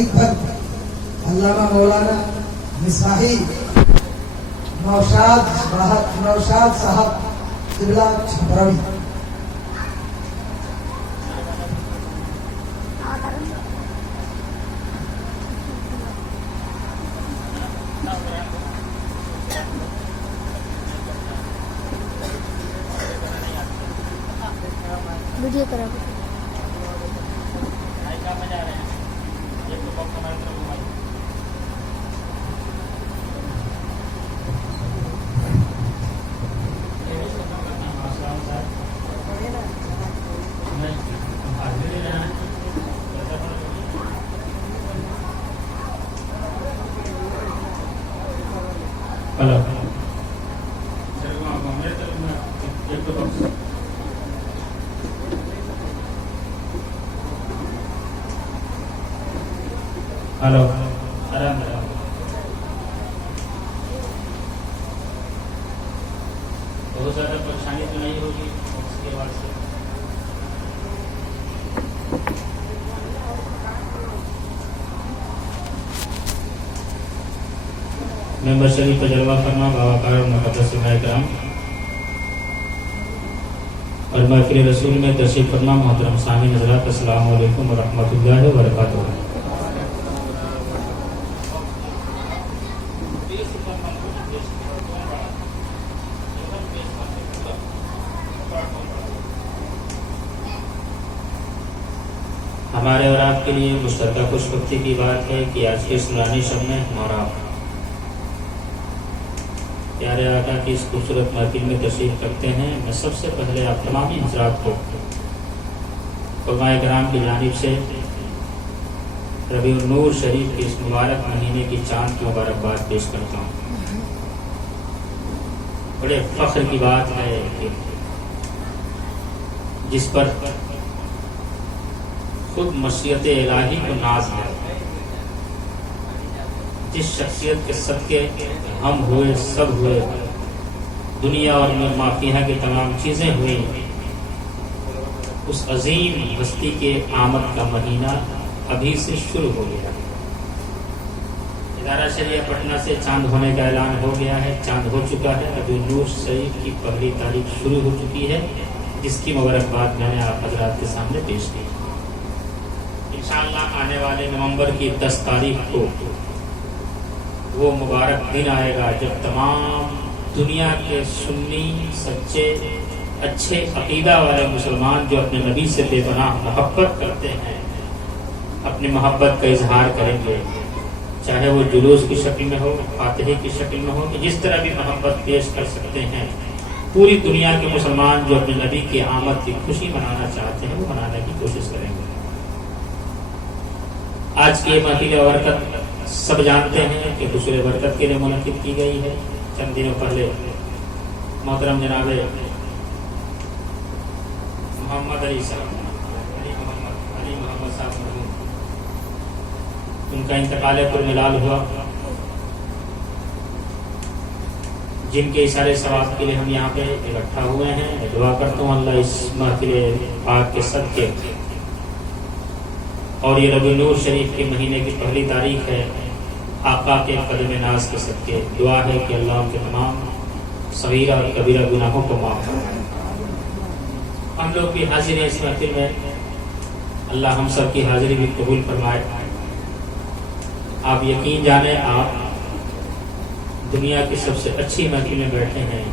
Mic پر علامہ مولانا مصباحی نوشاد صاحب قبلہ چھبراوی. Video کرا ہلو آرام بہت زیادہ پریشانی تو نہیں ہوگی اس کے بعد سے. ممبر شریف تجربہ فرما بابا کار مقدس کرام اور محفل رسول میں تشریف فرما محترم سامعین حضرات السلام علیکم ورحمۃ اللہ وبرکاتہ. ہمارے اور آپ کے لیے مشترکہ خوش بختی کی بات ہے کہ آج کے سنانی شب میں ہمارا پیارے آقا کی اس خوبصورت محفل میں تشریف رکھتے ہیں. میں سب سے پہلے آپ تمامی حضرات کو علماء کرام کی جانب سے ربیع النور شریف کے اس مبارک مہینے کی چاند کی مبارکباد پیش کرتا ہوں. بڑے فخر کی بات ہے کہ جس پر خود مشیت الہی کو ناز ہے، جس شخصیت کے صدقے ہم ہوئے سب ہوئے، دنیا اور ما فیہا کی تمام چیزیں ہوئی، اس عظیم ہستی کے آمد کا مہینہ ابھی سے شروع ہو گیا. ادارہ شریعہ پٹنہ سے چاند ہونے کا اعلان ہو گیا ہے، چاند ہو چکا ہے. ابھی نور شریف کی پہلی تاریخ شروع ہو چکی ہے، جس کی مبارکباد میں نے آپ حضرات کے سامنے پیش کی. انشاءاللہ آنے والے نومبر کی 10 تاریخ کو وہ مبارک دن آئے گا جب تمام دنیا کے سنی سچے اچھے عقیدہ والے مسلمان جو اپنے نبی سے بے پناہ محبت کرتے ہیں، اپنی محبت کا اظہار کریں گے، چاہے وہ جلوس کی شکل میں ہو، فاتحے کی شکل میں ہو، کہ جس طرح بھی محبت پیش کر سکتے ہیں. پوری دنیا کے مسلمان جو اپنے نبی کی آمد کی خوشی منانا چاہتے ہیں وہ منانے کی کوشش کریں گے. آج کی محفل برکت سب جانتے ہیں کہ حصول برکت کے لیے منعقد کی گئی ہے. چند دنوں پہلے محترم جناب محمد علی محمد صاحب مرحوم، ان کا انتقال پر ملال ہوا، جن کے اشارے ثواب کے لیے ہم یہاں پہ اکٹھا ہوئے ہیں. میں دعا کرتا ہوں اللہ اس محفل پاک کے صدقے، اور یہ ربیع نور شریف کے مہینے کی پہلی تاریخ ہے، آقا کے قدم ناز کے صدقے دعا ہے کہ اللہ ان کے تمام صغیرہ اور کبیرہ گناہوں کو معاف کرے. ہم لوگ بھی حاضر ہیں اس محفل میں، اللہ ہم سب کی حاضری بھی قبول فرمائے. آپ یقین جانیں آپ دنیا کی سب سے اچھی محفل میں بیٹھے ہیں،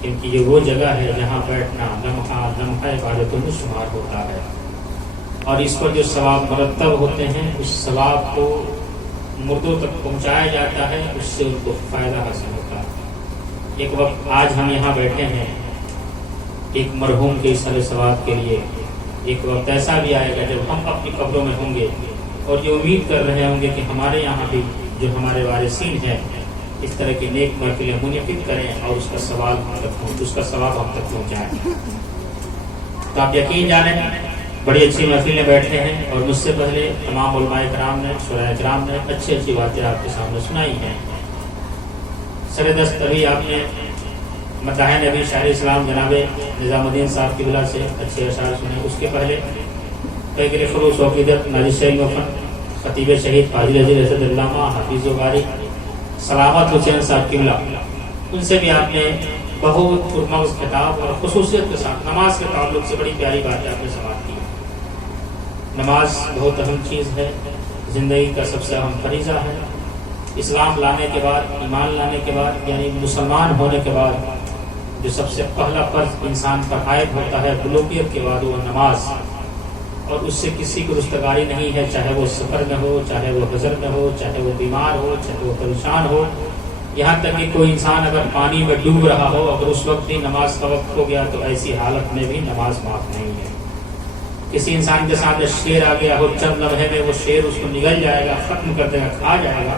کیونکہ یہ وہ جگہ ہے جہاں بیٹھنا لمحہ لمحہ عبادتوں میں شمار ہوتا ہے، اور اس پر جو ثواب مرتب ہوتے ہیں اس ثواب کو مردوں تک پہنچایا جاتا ہے، اس سے ان کو فائدہ حاصل ہوتا ہے. ایک وقت آج ہم یہاں بیٹھے ہیں ایک مرحوم کے اصل ثواب کے لیے، ایک وقت ایسا بھی آئے گا جب ہم اپنی قبروں میں ہوں گے اور یہ امید کر رہے ہوں گے کہ ہمارے یہاں بھی جو ہمارے وارثین ہیں اس طرح کی نیک محفلیں منعقد کریں اور اس کا ثواب ہم تک پہنچائیں. تو آپ یقین جانیں بڑی اچھی محفلیں بیٹھے ہیں، اور مجھ سے پہلے تمام علماء کرام نے شورا کرام نے اچھی باتیں آپ کے سامنے سنائی ہیں. سر دست ابھی آپ نے مداح نبی شاعر اسلام جناب نظام الدین صاحب کی بلا سے اچھے اشعار سنے. اس کے پہلے فکر خلوص و عقیدت نازش وفن خطیب شہید فاضل عزیز اسد علامہ حافظ و باری سلامت حسین صاحب قبلہ، ان سے بھی آپ نے بہت پرمغز خطاب اور خصوصیت کے ساتھ نماز کے تعلق سے بڑی پیاری باتیں آپ نے سماعت کی۔ نماز بہت اہم چیز ہے، زندگی کا سب سے اہم فریضہ ہے۔ اسلام لانے کے بعد، ایمان لانے کے بعد، یعنی مسلمان ہونے کے بعد جو سب سے پہلا فرض انسان پر عائد ہوتا ہے بلوغیت کے بعد، وہ نماز، اور اس سے کسی کو رستگاری نہیں ہے، چاہے وہ سفر میں ہو، چاہے وہ حضر میں ہو، چاہے وہ بیمار ہو، چاہے وہ پریشان ہو، یہاں تک کہ کوئی انسان اگر پانی میں ڈوب رہا ہو، اگر اس وقت بھی نماز کا وقت ہو گیا تو ایسی حالت میں بھی نماز معاف نہیں ہے۔ کسی انسان کے سامنے شیر آ گیا ہو، چند لمحے میں وہ شیر اس کو نگل جائے گا، ختم کر دے گا، کھا جائے گا،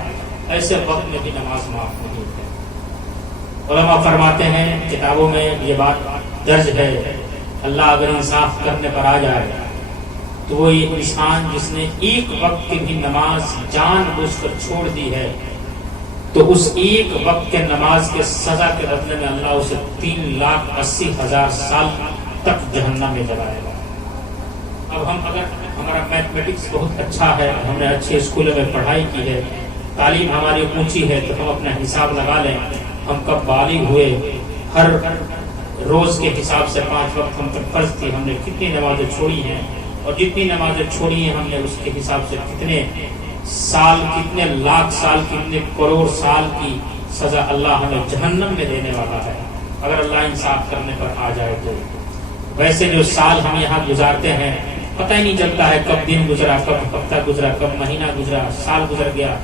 ایسے وقت میں بھی نماز معاف نہیں ہے۔ علماء فرماتے ہیں، کتابوں میں یہ بات درج ہے، اللہ اگر انصاف کرنے پر آ جائے تو وہ یہ انسان جس نے ایک وقت کی بھی نماز جان بوجھ کر چھوڑ دی ہے، تو اس ایک وقت کے نماز کے سزا کے بدلے میں اللہ اسے 3,80,000 سال تک جہنم میں جلائے گا۔ اب اگر ہمارا میتھمیٹکس بہت اچھا ہے، ہم نے اچھے اسکولوں میں پڑھائی کی ہے، تعلیم ہماری اونچی ہے، تو ہم اپنا حساب لگا لیں، ہم کب بالغ ہوئے، ہر روز کے حساب سے 5 وقت ہم پر فرض تھی، ہم نے کتنی نمازیں چھوڑی ہیں، اور جتنی نمازیں چھوڑی ہیں ہم نے اس کے حساب سے کتنے سال، کتنے لاکھ سال، کتنے کروڑ سال کی سزا اللہ ہمیں جہنم میں دینے والا ہے اگر اللہ انصاف کرنے پر آ جائے تو۔ ویسے جو سال ہم یہاں گزارتے ہیں پتہ ہی نہیں چلتا ہے کب دن گزرا، کب ہفتہ گزرا، کب مہینہ گزرا، سال گزر گیا،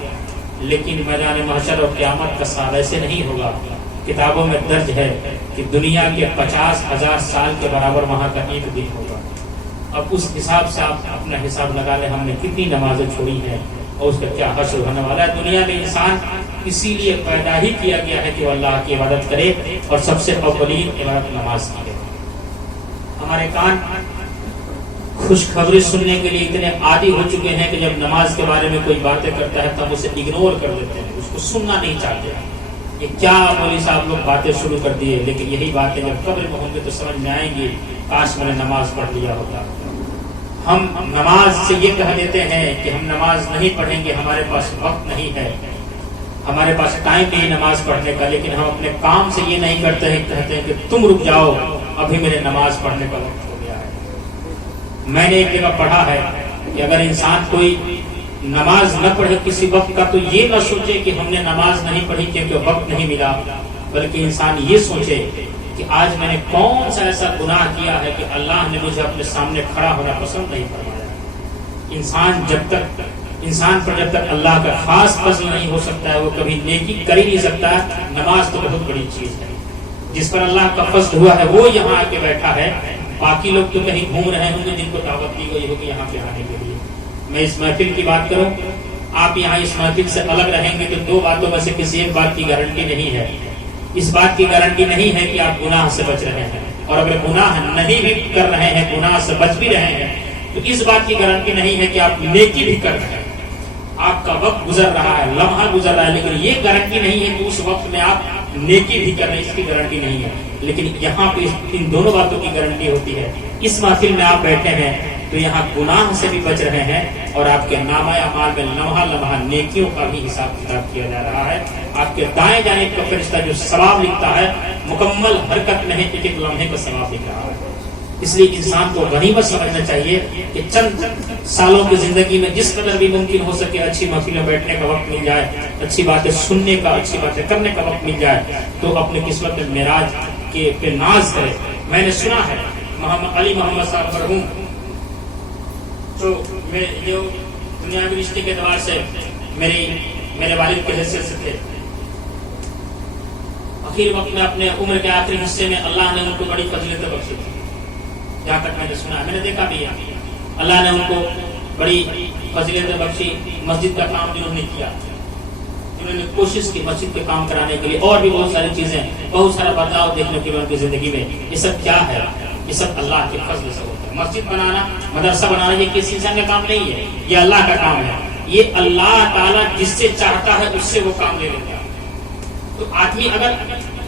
لیکن میدان محشر اور قیامت کا سال ایسے نہیں ہوگا۔ کتابوں میں درج ہے کہ دنیا کے 50,000 سال کے برابر وہاں کا ایک دن ہوگا۔ اب اس حساب سے آپ اپنا حساب لگا لیں ہم نے کتنی نمازیں چھوڑی ہیں اور اس کا کیا حشر ہونے والا ہے۔ دنیا میں انسان اسی لیے پیدا ہی کیا گیا ہے کہ وہ اللہ کی عبادت کرے، اور سب سے اولین عبادت نماز کی ہے۔ ہمارے کان خوشخبری سننے کے لیے اتنے عادی ہو چکے ہیں کہ جب نماز کے بارے میں کوئی باتیں کرتا ہے تب اسے اگنور کر دیتے ہیں، اس کو سننا نہیں چاہتے۔ یہ کیا مولوی صاحب لوگ باتیں شروع کر دیے، لیکن یہی باتیں جب قبر میں ہوں گے تو سمجھ میں آئیں گی، کاش میں نے نماز پڑھ لیا ہوتا۔ ہم نماز سے یہ کہہ دیتے ہیں کہ ہم نماز نہیں پڑھیں گے، ہمارے پاس وقت نہیں ہے، ہمارے پاس ٹائم نہیں نماز پڑھنے کا، لیکن ہم اپنے کام سے یہ نہیں کرتے ہیں، کہتے ہیں کہ تم رک جاؤ، ابھی میرے نماز پڑھنے کا وقت ہو گیا ہے۔ میں نے ایک جگہ پڑھا ہے کہ اگر انسان کوئی نماز نہ پڑھے کسی وقت کا تو یہ نہ سوچے کہ ہم نے نماز نہیں پڑھی کیونکہ وقت نہیں ملا، بلکہ انسان یہ سوچے کہ آج میں نے کون سا ایسا گناہ کیا ہے کہ اللہ نے مجھے اپنے سامنے کھڑا ہونا پسند نہیں فرمایا۔ انسان پر جب تک اللہ کا خاص فضل نہیں ہو سکتا ہے وہ کبھی نیکی کر ہی نہیں سکتا ہے۔ نماز تو بہت بڑی چیز ہے، جس پر اللہ کا فضل ہوا ہے وہ یہاں آ کے بیٹھا ہے، باقی لوگ تو کہیں گھوم رہے ہوں گے جن کو دعوت دی گئی ہوگی یہاں پہ آنے کے لیے۔ میں اس محفل کی بات کروں، آپ یہاں اس محفل سے الگ رہیں گے تو 2 باتوں میں سے کسی ایک بات کی گارنٹی نہیں ہے۔ اس بات کی گارنٹی نہیں ہے کہ آپ گناہ سے بچ رہے ہیں، اور اگر گناہ نہیں بھی کر رہے ہیں، گناہ سے بچ بھی رہے ہیں، تو اس بات کی گارنٹی نہیں ہے کہ آپ نیکی بھی کر رہے ہیں۔ آپ کا وقت گزر رہا ہے، لمحہ گزر رہا ہے، لیکن یہ گارنٹی نہیں ہے کہ اس وقت میں آپ نیکی بھی کر رہے ہیں، اس کی گارنٹی نہیں ہے۔ لیکن یہاں پہ ان دونوں باتوں کی گارنٹی ہوتی ہے۔ اس محفل میں آپ بیٹھے ہیں تو یہاں گناہ سے بھی بچ رہے ہیں، اور آپ کے نامہ اعمال میں لمحہ لمحہ نیکیوں کا بھی حساب کتاب کیا جا رہا ہے۔ آپ کے دائیں جانب کا فرشتہ جو ثواب لکھتا ہے مکمل حرکت میں ایک ایک لمحے کا ثواب لکھ رہا ہے۔ اس لیے انسان کو غنیمت سمجھنا چاہیے کہ چند سالوں کی زندگی میں جس قدر بھی ممکن ہو سکے اچھی محفل میں بیٹھنے کا وقت مل جائے، اچھی باتیں سننے کا، اچھی باتیں کرنے کا وقت مل جائے تو اپنے قسمت میں معراج کے پہ ناز کرے۔ میں نے سنا ہے محمد علی محمد صاحب مرحوم جو دنیاوی رشتے کے اعتبار سے میرے والد کے حیثیت سے تھے، آخر وقت میں اپنے عمر کے آخری حصے میں اللہ نے ان کو بڑی فضیلتیں بخشی تھی، جہاں تک میں نے سنا ہے، میں نے دیکھا بھی ہے، اللہ نے ان کو بڑی فضیلتیں بخشی۔ مسجد کا کام جنہوں نے کیا، انہوں نے کوشش کی مسجد کے کام کرانے کے لیے، اور بھی بہت ساری چیزیں، بہت سارا بدلاؤ دیکھنے کے لیے ان کی زندگی میں۔ یہ سب کیا ہے؟ یہ سب اللہ کے فضل سے ہوتا ہے۔ مسجد بنانا، مدرسہ بنانا یہ کسی انسان کا کام نہیں ہے، یہ اللہ کا کام ہے۔ یہ اللہ تعالیٰ جس سے چاہتا ہے اس سے وہ کام لے لیتا ہے۔ تو آدمی اگر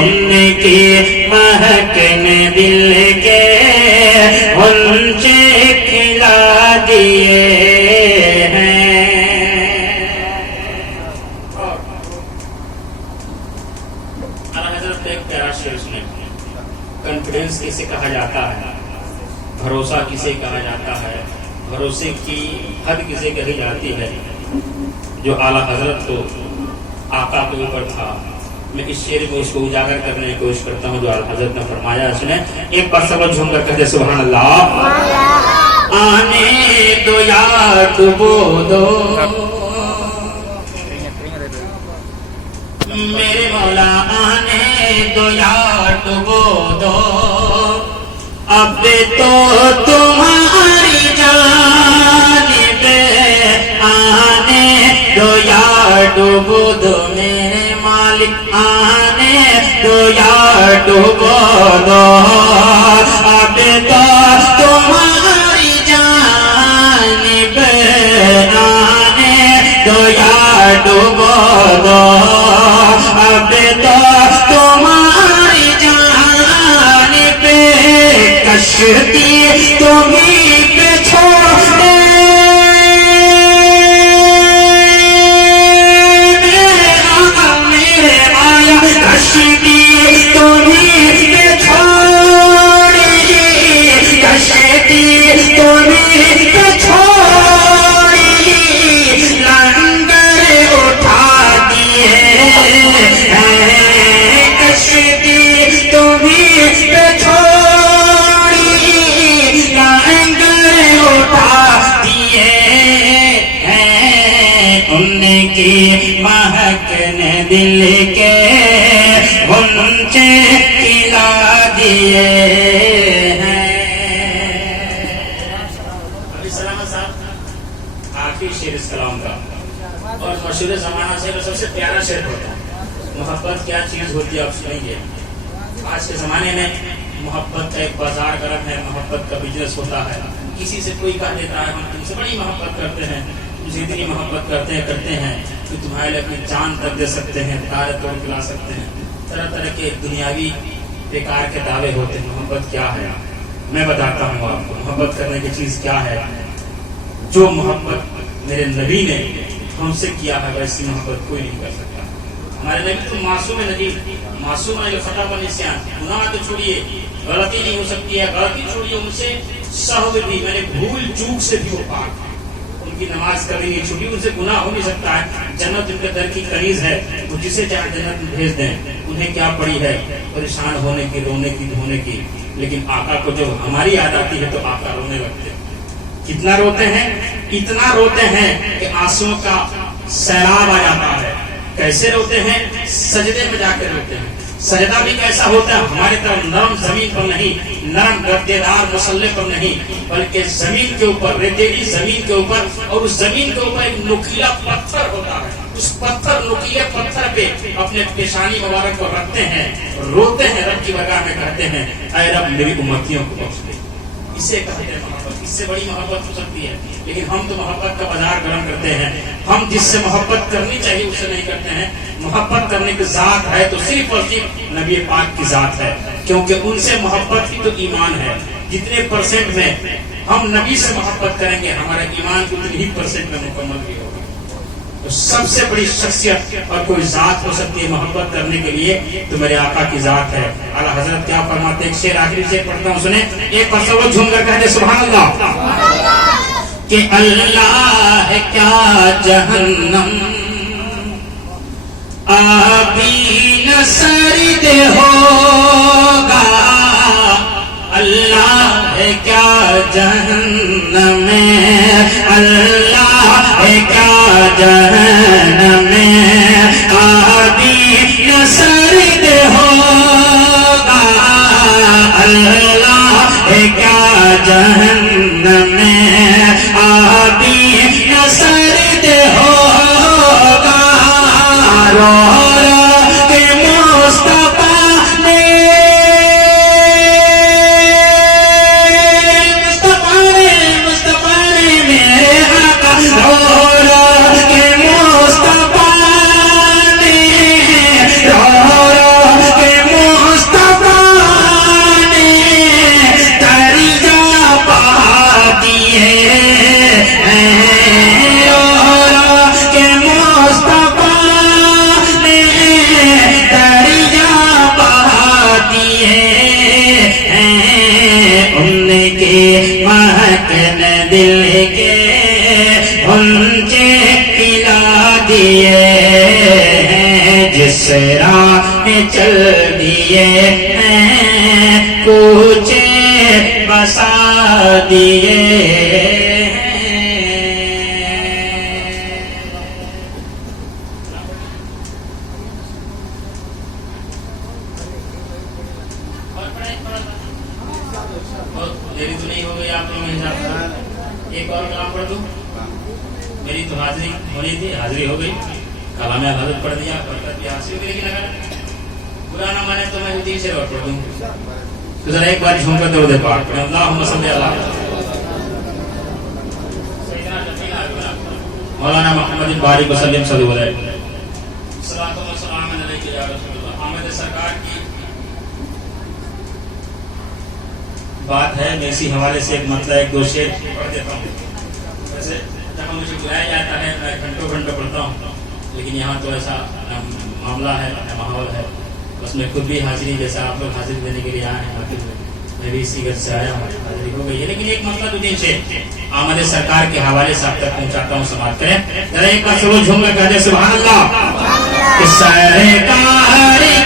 ان کی مہکنے دل کے غنچے کھلا دیے ہیں. حضرت ایک پیارا شعر سنے. کانفیڈنس کسے کہا جاتا ہے, بھروسہ کسے کہا جاتا ہے, بھروسے کی حد کسے کہی جاتی ہے. جو اعلیٰ حضرت تو آقا کے اوپر تھا, میں اس شعر کو اس کو اجاگر کرنے کی کوشش کرتا ہوں جو اعلیٰ حضرت نے فرمایا. سنیں ایک بار سب جھوم کر کہتے سبحان اللہ. آنے دو یا ڈبو دو میرے مولا, آنے دو یا ڈبو دو, اب تو تمہاری جانب آنے دو یا ڈبو دو میرے مالک, آنے دو یا ڈبو دو, اب تو تمہاری جانب آنے دو یا ڈبو دو, اب تو تمہاری جانب کشتی تمہیں پہ چھوڑے میرے آیا, کشتی تمہیں پہ چھوڑی, کشتی تمہیں پہ چھوڑی, لنگر اٹھا دیے ہیں, کشتی تمہیں پہ چھوڑی, لنگر اٹھا دیے ہیں, ان کی مہکنے دل کے غنچے کھلا دیے ہیں. ابھی سلامت صاحب آخری شعر اس کلام کا اور مشہور زمانہ سے سب سے پیارا شعر ہوتا ہے. محبت کیا چیز ہوتی ہے آپ سنیں گے. آج کے زمانے میں محبت کا ایک بازار گرم ہے, محبت کا بزنس ہوتا ہے. کسی سے کوئی کہہ دیتا ہے ہم تم سے بڑی محبت کرتے ہیں, تم سے اتنی محبت کرتے ہیں کہ تمہارے لیے اپنی جان تک دے سکتے ہیں, تارے توڑ پلا سکتے ہیں. طرح طرح کے دنیاوی بیکار کے دعوے ہوتے ہیں. محبت کیا ہے میں بتاتا ہوں آپ کو. محبت کرنے کی چیز کیا ہے. جو محبت میرے نبی نے ہم سے کیا ہے ویسی محبت کوئی نہیں کر سکتا. ہمارے نبی تو معصوم نبی, معصوم ہے, خطا و نسیان, گناہ تو چھوڑیے, غلطی نہیں ہو سکتی ہے, غلطی چھوڑیے ان سے سہو بھی, میں نے بھول چوک سے بھی وہ پاک. ان کی نماز کبھی نہیں چھوٹی, ان سے گناہ ہو نہیں سکتا ہے. جنت ان کے در کی کنیز ہے, وہ جسے چاہے جنت میں بھیج دیں. انہیں کیا پڑی ہے پریشان ہونے کی, رونے کی, دھونے کی. لیکن آقا کو جب ہماری یاد آتی ہے تو آقا رونے لگتے ہیں. کتنا روتے ہیں, اتنا روتے ہیں کہ آنسوؤں کا سیلاب آ جاتا ہے. کیسے روتے ہیں, سجدے میں جا کے روتے ہیں. سجدہ بھی کیسا ہوتا ہے, ہماری طرح نرم زمین پر نہیں, نرم گدے دار مسلح پر نہیں, بلکہ زمین کے اوپر, ریتیلی زمین کے اوپر, اور اس زمین کے اوپر ایک نوکیلا پتھر ہوتا ہے. اس پتھر, نوکیلے پتھر پہ اپنے پیشانی مبارک کو رکھتے ہیں, روتے ہیں, رب کی بارگاہ میں کہتے ہیں اے رب میری امتیوں کو بخش دے. اسے کہتے ہیں محبت. اس سے بڑی محبت ہو سکتی ہے, لیکن ہم تو محبت کا بازار گرم کرتے ہیں. ہم جس سے محبت کرنی چاہیے اس سے نہیں کرتے ہیں. محبت کرنے کی ذات ہے تو صرف اور صرف نبی پاک کی ذات ہے, کیونکہ ان سے محبت ہی تو ایمان ہے. جتنے پرسنٹ میں ہم نبی سے محبت کریں گے ہمارا ایمان اتنی ہی پرسنٹ میں مکمل بھی ہوگا. تو سب سے بڑی شخصیت اور کوئی ذات ہو سکتی ہے محبت کرنے کے لیے تو میرے آقا کی ذات ہے. اعلیٰ حضرت کیا فرماتے ہیں, ایک شعر آخری شعر پڑھتا ہوں سنیں. ایک بار سب جھوم کر کہتے سبحان اللہ. کہ اللہ ہے کیا جہنم ابھی نہ سرد ہوگا, اللہ ہے کیا جہنم, اللہ ہے کیا جہنم ابھی نہ سرد ہوگا, اللہ ہے کیا جہنم ابھی نہ سرد ہوگا. مصطفیٰ دیے ہیں ان کے مہکن دل کے غنچے پلا دیے ہیں جس راہ میں چل دیے ہیں کوچے بسا دیے میری تو نہیں ہو گئی آپ لوگوں میں ایک اور کلام پڑھ دوں میری تو حاضری ہونی تھی حاضری ہو گئی کلام حضرت پڑھ دیا برکت بھی حاصل ہوگی لیکن اگر برا نہ مانے تو میں 3 شعر اور پڑھ دوں تو ذرا ایک بار جھوم کر درود پاک پڑھیں اللہم صلی اللہ مولانا محمد بارک وسلم صلی اللہ علیہ وسلم صلاۃ و سلام علیک یا رسول اللہ آمد سرکار کی بات ہے میں اسی حوالے سے ایک مطلب 1-2 شعر پڑھ دیتا ہوں ویسے جب مجھے بلایا جاتا ہے میں گھنٹوں پڑھتا ہوں لیکن یہاں تو ایسا معاملہ ہے ماحول ہے بس میں خود بھی حاضری جیسا آپ لوگ حاضری دینے کے لیے آئے ہیں میں بھی اسی گھر سے آیا ہوں حاضری ہو گئی ہے لیکن ایک مطلب 2-3 شعر آمد سرکار کے حوالے سے آپ تک پہنچاتا ہوں سماعت کریں ذرا ایک بار شروع جھوم کر کہتے سبحان اللہ کہ سرکار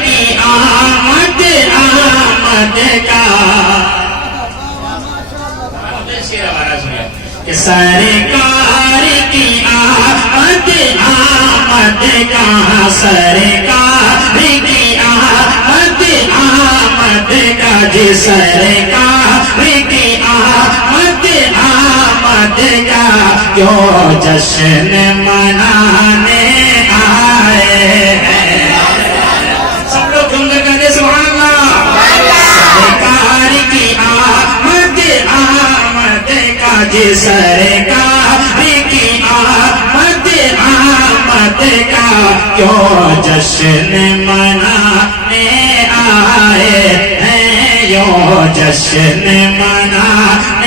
کی آمد کا کہ سرکار کی آمد کا سرکار کی آمد کا جی سرکار کی آمد کا کیوں جشن منانے آئے ہیں سب لوگ جھوم کر کہتے سبحان اللہ سرکار کی آمد کا جی سرکار کی آمد کا کیوں جشن منانے آئے ہیں یوں جشن منانے